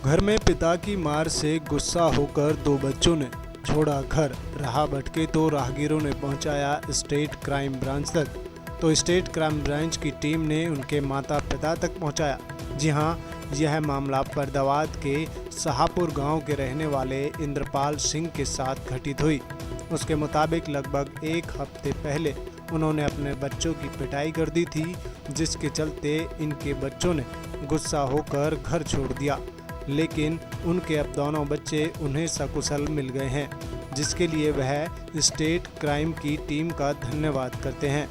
घर में पिता की मार से गुस्सा होकर दो बच्चों ने छोड़ा घर। राह भटके तो राहगीरों ने पहुंचाया स्टेट क्राइम ब्रांच तक। तो स्टेट क्राइम ब्रांच की टीम ने उनके माता पिता तक पहुंचाया। जी हां, यह मामला फरीदाबाद के शाहपुर गांव के रहने वाले इंद्रपाल सिंह के साथ घटित हुई। उसके मुताबिक लगभग एक हफ्ते पहले उन्होंने अपने बच्चों की पिटाई कर दी थी, जिसके चलते इनके बच्चों ने गुस्सा होकर घर छोड़ दिया। लेकिन उनके अब दोनों बच्चे उन्हें सकुशल मिल गए हैं, जिसके लिए वह स्टेट क्राइम की टीम का धन्यवाद करते हैं।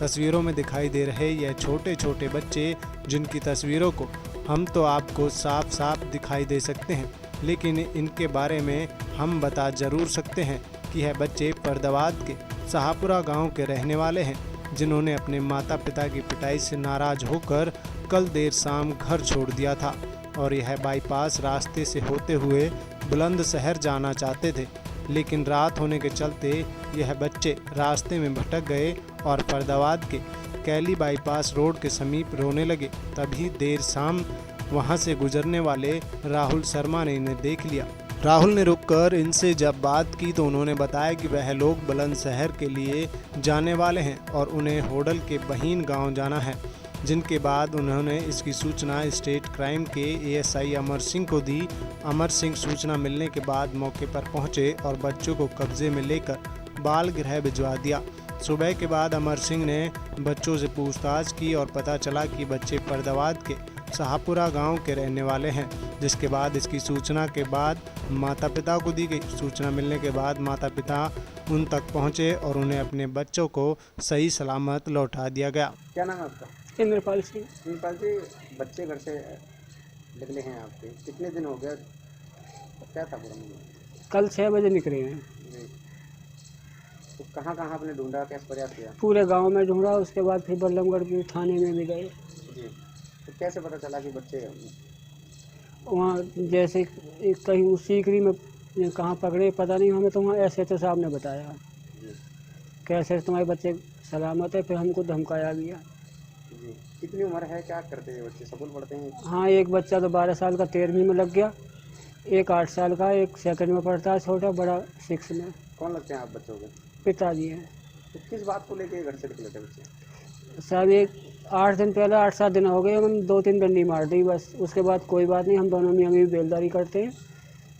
तस्वीरों में दिखाई दे रहे यह छोटे छोटे बच्चे, जिनकी तस्वीरों को हम तो आपको साफ साफ दिखाई दे सकते हैं, लेकिन इनके बारे में हम बता जरूर सकते हैं कि यह बच्चे फरीदाबाद के शाहपुरा गांव के रहने वाले हैं, जिन्होंने अपने माता पिता की पिटाई से नाराज होकर कल देर शाम घर छोड़ दिया था और यह बाईपास रास्ते से होते हुए बुलंदशहर जाना चाहते थे। लेकिन रात होने के चलते यह बच्चे रास्ते में भटक गए और फरीदाबाद के कैली बाईपास रोड के समीप रोने लगे। तभी देर शाम वहां से गुजरने वाले राहुल शर्मा ने इन्हें देख लिया। राहुल ने रुककर इनसे जब बात की तो उन्होंने बताया कि वह लोग बुलंदशहर के लिए जाने वाले हैं और उन्हें होडल के बहीन गांव जाना है। जिनके बाद उन्होंने इसकी सूचना स्टेट क्राइम के एएसआई अमर सिंह को दी। अमर सिंह सूचना मिलने के बाद मौके पर पहुंचे और बच्चों को कब्जे में लेकर बाल गृह भिजवा दिया। सुबह के बाद अमर सिंह ने बच्चों से पूछताछ की और पता चला कि बच्चे फरीदाबाद के शाहपुरा गांव के रहने वाले हैं। जिसके बाद इसकी सूचना के बाद माता पिता को दी गई। सूचना मिलने के बाद माता पिता उन तक पहुंचे और उन्हें अपने बच्चों को सही सलामत लौटा दिया गया। क्या नाम है आपका? इंद्रपाल सिंह। इंद्रपाल जी, बच्चे घर से निकले हैं आपके, कितने दिन हो गया? क्या था पूरा मामला? कल 6 बजे निकले हैं। जी, तो कहाँ कहाँ आपने ढूंढा, कैसे प्रयास किया? पूरे गांव में ढूंढा, उसके बाद फिर बल्लमगढ़ की थाने में भी गए। जी, तो कैसे पता चला कि बच्चे? वहाँ जैसे कहीं सीकरी में कहाँ पकड़े पता नहीं हमें, तो वहाँ एसएचओ साहब ने बताया कैसे तुम्हारे बच्चे सलामत है। फिर हमको धमकाया गया। जी, कितनी उम्र है, क्या करते हैं बच्चे? स्कूल पढ़ते हैं? हाँ, एक बच्चा तो 12 साल का 13वीं में लग गया, एक 8 साल का, एक 2nd में पढ़ता है, छोटा, बड़ा 6 में। कौन लगते हैं आप बच्चों के? पिताजी हैं। तो किस बात को लेके घर से निकले थे बच्चे? साहब एक 8 दिन पहले, 8-7 दिन हो गए, हम 2-3 डंडी मार दी बस। उसके बाद कोई बात नहीं, हम दोनों मियाँ बीवी बेलदारी करते हैं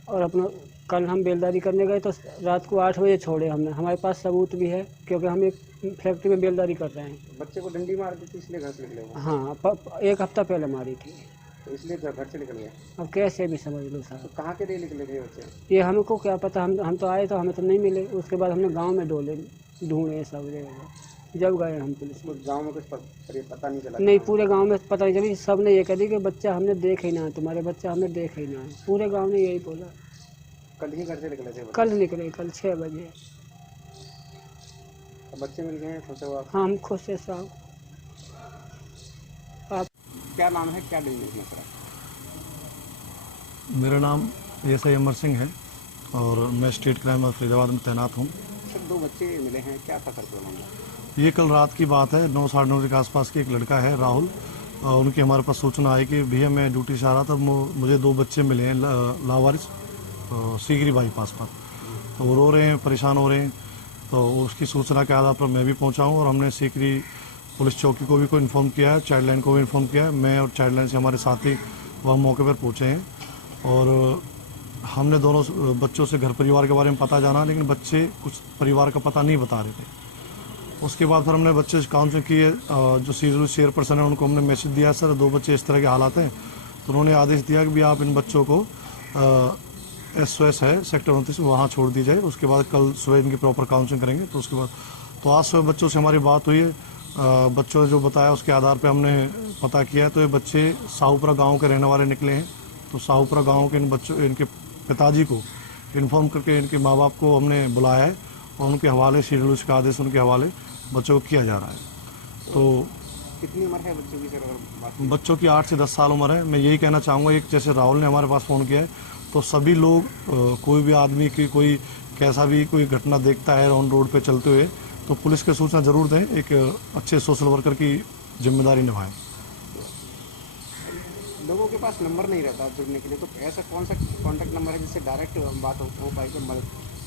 और अपना कल हम बेलदारी करने गए तो रात को 8 बजे छोड़े हमने। हमारे पास सबूत भी है क्योंकि हम एक फैक्ट्री में बेलदारी कर रहे हैं। बच्चे को डंडी मार दी थी इसलिए घर से निकले? हाँ, एक हफ्ता पहले मारी थी। तो इसलिए घर से निकल गए? अब कैसे भी समझ लो साहब। तो कहाँ के लिए निकले थे बच्चे? ये हमको क्या पता, हम तो आए तो हमें तो नहीं मिले। उसके बाद हमने गांव में ढूंढे सब जगह। जब गए हम पुलिस तो गांव में कुछ पता नहीं चला? नहीं, पूरे गांव में पता नहीं चली। सब ने ये कह दी कि बच्चा हमने देखे ही ना, तुम्हारे बच्चा हमने देखे ही ना। पूरे गाँव ने यही बोला। कल ही घर से निकले थे? कल निकले, कल 6 बजे। बच्चे मिल गए हैं, खुश हो आप? हाँ, हम खुश है साहब। आप क्या नाम है, क्या बिजनेस में सर? मेरा नाम एएसआई अमर सिंह है और मैं स्टेट क्राइम फरीदाबाद में तैनात हूँ। सर, 2 बच्चे मिले हैं, क्या था सर पूरा मामला? ये कल रात की बात है, 9 साढ़े 9 बजे के आसपास की। एक लड़का है राहुल, उनकी हमारे पास सूचना आई कि भैया मैं ड्यूटी से आ रहा था, मुझे 2 बच्चे मिले हैं लावारिस सीकरी बाईपास पर। तो वो रो रहे हैं, परेशान हो रहे हैं। तो उसकी सूचना के आधार पर मैं भी पहुंचा हूं और हमने सीकरी पुलिस चौकी को भी इन्फॉर्म किया है, चाइल्ड लाइन को भी इन्फॉर्म किया है। मैं और चाइल्ड लाइन से हमारे साथी वह मौके पर पहुंचे हैं और हमने दोनों बच्चों से घर परिवार के बारे में पता जाना, लेकिन बच्चे कुछ परिवार का पता नहीं बता रहे थे। उसके बाद फिर हमने बच्चे से काउंसलिंग की है। जो सीजल चेयरपर्सन है उनको हमने मैसेज दिया, सर 2 बच्चे इस तरह के हालात हैं। तो उन्होंने आदेश दिया कि भी आप इन बच्चों को SOS है सेक्टर 29 वहाँ छोड़ दी जाए। उसके बाद कल सुबह इनकी प्रॉपर काउंसलिंग करेंगे। तो उसके बाद तो आज सुबह बच्चों से हमारी बात हुई है। बच्चों ने जो बताया उसके आधार पे हमने पता किया है। तो ये बच्चे शाहपुरा गांव के रहने वाले निकले हैं। तो शाहपुरा गांव के इन बच्चों, इनके पिताजी को इन्फॉर्म करके इनके माँ बाप को हमने बुलाया है और उनके हवाले सीडब्ल्यू का आदेश उनके हवाले बच्चों को किया जा रहा है। तो कितनी उम्र है बच्चों की सर? बच्चों की 8 से 10 साल उम्र है। मैं यही कहना चाहूँगा, एक जैसे राहुल ने हमारे पास फ़ोन किया है तो सभी लोग, कोई भी आदमी की कोई कैसा भी कोई घटना देखता है ऑन रोड पे चलते हुए तो पुलिस को सूचना जरूर दें। एक अच्छे सोशल वर्कर की जिम्मेदारी निभाएं। लोगों के पास नंबर नहीं रहता जुड़ने के लिए, तो ऐसा कौन सा कॉन्टैक्ट नंबर है जिससे डायरेक्ट बात हो पाए कि मदद?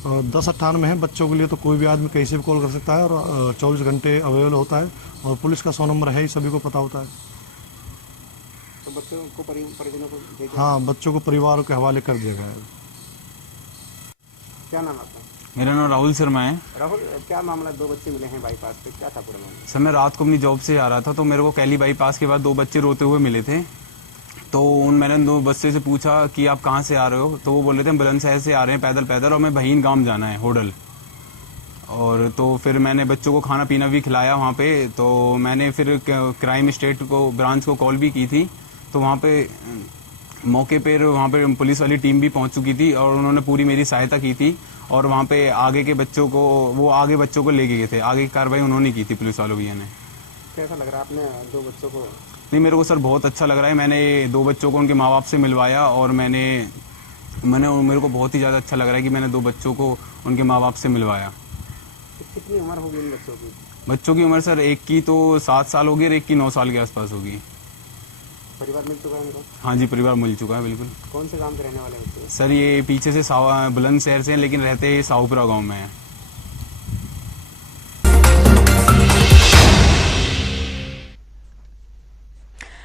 1098 है बच्चों के लिए, तो कोई भी आदमी कहीं से भी कॉल कर सकता है और 24 घंटे अवेलेबल होता है। और पुलिस का 100 नंबर है ही, सभी को पता होता है। तो बच्चों को परिजनों को दे दिया? हाँ, बच्चों को परिवार के हवाले कर दिया गया है। क्या नाम है आपका? मेरा नाम राहुल शर्मा है। राहुल, क्या मामला? 2 बच्चे मिले हैं बाईपास पे, क्या था पूरा मामला? सर मैं रात को अपनी जॉब से आ रहा था, तो मेरे को कैली बाईपास के बाद 2 बच्चे रोते हुए मिले थे। तो मैंने 2 बच्चे से पूछा कि आप कहाँ से आ रहे हो, तो वो बोल रहे थे हम बुलंदशहर से आ रहे हैं पैदल पैदल, और मैं बहीन गांव जाना है होडल। और तो फिर मैंने बच्चों को खाना पीना भी खिलाया वहाँ पे। तो मैंने फिर क्राइम स्टेट को ब्रांच को कॉल भी की थी, तो वहाँ पे मौके पर वहाँ पे पुलिस वाली टीम भी पहुँच चुकी थी और उन्होंने पूरी मेरी सहायता की थी। और वहाँ पे आगे के बच्चों को आगे बच्चों को ले गए थे, आगे की कार्रवाई उन्होंने की थी पुलिस वालों भैया ने। कैसा लग रहा है आपने 2 बच्चों को? नहीं, मेरे को सर बहुत अच्छा लग रहा है। मैंने 2 बच्चों को उनके माँ बाप से मिलवाया और मेरे को बहुत ही ज़्यादा अच्छा लग रहा है कि मैंने 2 बच्चों को उनके माँ बाप से मिलवाया। तो कितनी उम्र होगी इन बच्चों की? बच्चों की उम्र सर एक की तो 7 साल होगी और एक की 9 साल के आसपास होगी। परिवार मिल चुका है उनको? हाँ जी, परिवार मिल चुका है बिल्कुल। कौन से गांव के रहने वाले बच्चे? सर ये पीछे से बुलंदशहर से हैं, लेकिन रहते साहूपुरा गाँव में हैं।